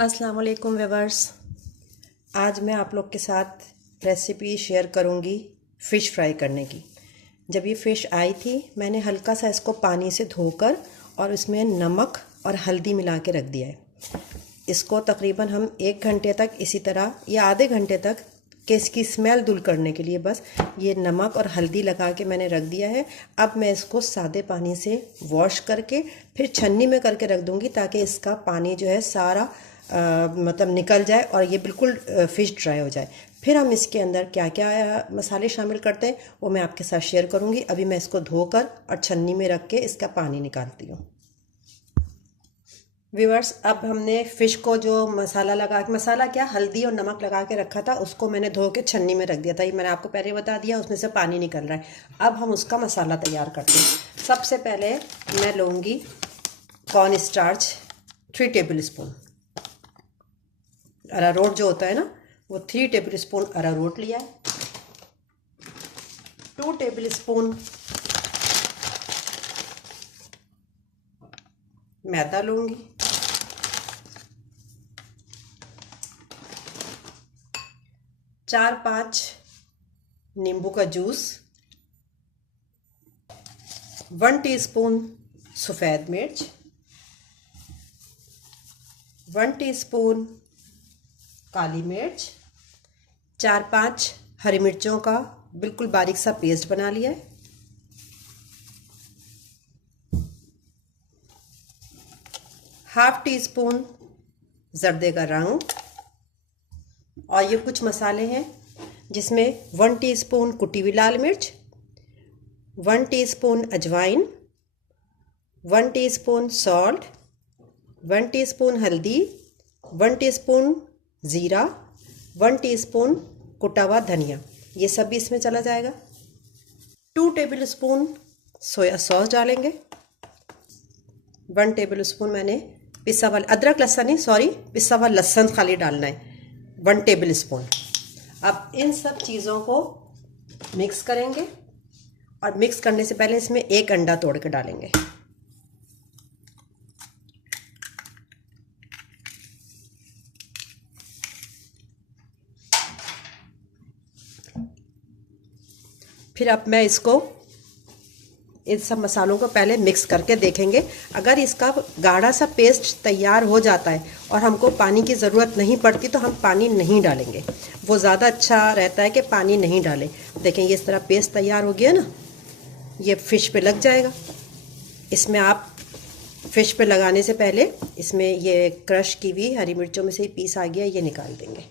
अस्सलाम वालेकुम व्यूअर्स। आज मैं आप लोग के साथ रेसिपी शेयर करूंगी फ़िश फ्राई करने की। जब ये फ़िश आई थी मैंने हल्का सा इसको पानी से धोकर और इसमें नमक और हल्दी मिला के रख दिया है। इसको तकरीबन हम 1 घंटे तक इसी तरह या आधे घंटे तक कि इसकी स्मेल दूर करने के लिए बस ये नमक और हल्दी लगा के मैंने रख दिया है। अब मैं इसको सादे पानी से वॉश करके फिर छन्नी में करके रख दूंगी ताकि इसका पानी जो है सारा मतलब निकल जाए और ये बिल्कुल फ़िश ड्राई हो जाए। फिर हम इसके अंदर क्या क्या मसाले शामिल करते हैं वो मैं आपके साथ शेयर करूंगी। अभी मैं इसको धोकर और छन्नी में रख के इसका पानी निकालती हूँ। व्यूअर्स, अब हमने फ़िश को जो मसाला लगा के, मसाला क्या, हल्दी और नमक लगा के रखा था, उसको मैंने धो के छन्नी में रख दिया था। ये मैंने आपको पहले बता दिया, उसमें से पानी निकल रहा है। अब हम उसका मसाला तैयार करते हैं। सबसे पहले मैं लूँगी कॉर्न स्टार्च 3 टेबल स्पून। अरारोट जो होता है ना, वो 3 टेबल स्पून अरारोट लिया है। 2 टेबल स्पून मैदा लूँगी। 4-5 नींबू का जूस। 1 टीस्पून सफ़ेद मिर्च। 1 टीस्पून काली मिर्च। 4-5 हरी मिर्चों का बिल्कुल बारीक सा पेस्ट बना लिया है। हाफ टी स्पून जर्दे का रंग। और ये कुछ मसाले हैं जिसमें 1 टीस्पून कुटी हुई लाल मिर्च, 1 टीस्पून अजवाइन, 1 टीस्पून सॉल्ट, 1 टीस्पून हल्दी, 1 टीस्पून ज़ीरा, 1 टीस्पून कुटा हुआ धनिया। ये सब भी इसमें चला जाएगा। 2 टेबल स्पून सोया सॉस डालेंगे। 1 टेबल स्पून मैंने पिसा हुआ अदरक लहसुन नहीं, सॉरी, पिसा हुआ लहसुन खाली डालना है, 1 टेबल स्पून। अब इन सब चीज़ों को मिक्स करेंगे और मिक्स करने से पहले इसमें 1 अंडा तोड़ के डालेंगे। फिर अब मैं इसको इन सब मसालों को पहले मिक्स करके देखेंगे। अगर इसका गाढ़ा सा पेस्ट तैयार हो जाता है और हमको पानी की ज़रूरत नहीं पड़ती तो हम पानी नहीं डालेंगे। वो ज़्यादा अच्छा रहता है कि पानी नहीं डालें। देखें, ये इस तरह पेस्ट तैयार हो गया ना, ये फ़िश पे लग जाएगा। इसमें आप फ़िश पे लगाने से पहले इसमें ये क्रश की हुई हरी मिर्चों में से ही पीस आ गया, ये निकाल देंगे।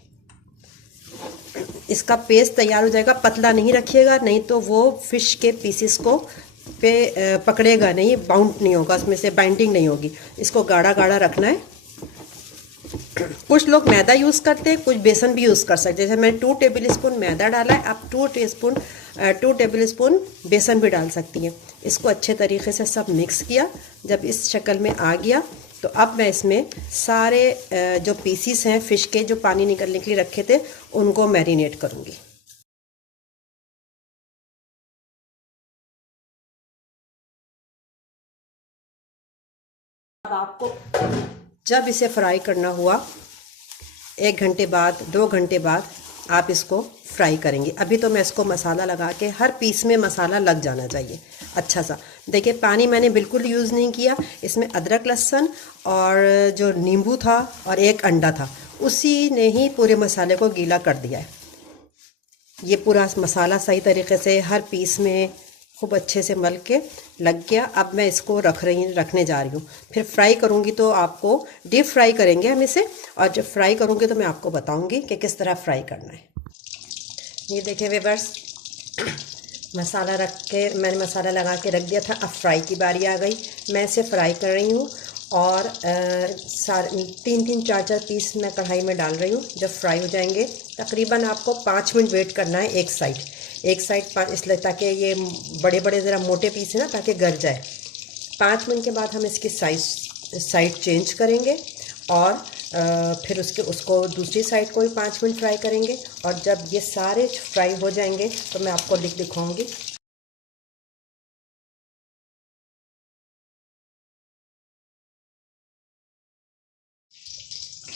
इसका पेस्ट तैयार हो जाएगा। पतला नहीं रखिएगा, नहीं तो वो फ़िश के पीसेस को पकड़ेगा नहीं, बाउंड नहीं होगा, उसमें से बाइंडिंग नहीं होगी। इसको गाढ़ा गाढ़ा रखना है। कुछ लोग मैदा यूज़ करते हैं, कुछ बेसन भी यूज़ कर सकते हैं। जैसे मैंने 2 टेबल स्पून मैदा डाला है, आप 2 टेबल स्पून बेसन भी डाल सकती हैं। इसको अच्छे तरीके से सब मिक्स किया। जब इस शक्ल में आ गया तो अब मैं इसमें सारे जो पीसीस हैं फ़िश के, जो पानी निकलने के लिए रखे थे, उनको मैरिनेट करूँगी। अब आपको जब इसे फ्राई करना हुआ 1 घंटे बाद, 2 घंटे बाद आप इसको फ्राई करेंगे। अभी तो मैं इसको मसाला लगा के, हर पीस में मसाला लग जाना चाहिए अच्छा सा। देखिए, पानी मैंने बिल्कुल यूज़ नहीं किया। इसमें अदरक लहसुन और जो नींबू था और 1 अंडा था, उसी ने ही पूरे मसाले को गीला कर दिया है। ये पूरा मसाला सही तरीके से हर पीस में खूब अच्छे से मल के लग गया। अब मैं इसको रखने जा रही हूँ। फिर फ्राई करूँगी तो आपको, डीप फ्राई करेंगे हम इसे, और जब फ्राई करूँगी तो मैं आपको बताऊँगी कि किस तरह फ्राई करना है। ये देखिए व्यूअर्स, मसाला रख के मैंने मसाला लगा के रख दिया था। अब फ्राई की बारी आ गई। मैं इसे फ्राई कर रही हूँ और 3-3, 4-4 पीस मैं कढ़ाई में डाल रही हूँ। जब फ्राई हो जाएंगे, तकरीबन आपको 5 मिनट वेट करना है एक साइड, इसलिए ताकि ये बड़े बड़े ज़रा मोटे पीस है ना, ताकि गल जाए। 5 मिनट के बाद हम इसकी साइड चेंज करेंगे और फिर उसको दूसरी साइड को भी 5 मिनट फ्राई करेंगे। और जब ये सारे फ्राई हो जाएंगे तो मैं आपको दिखाऊंगी।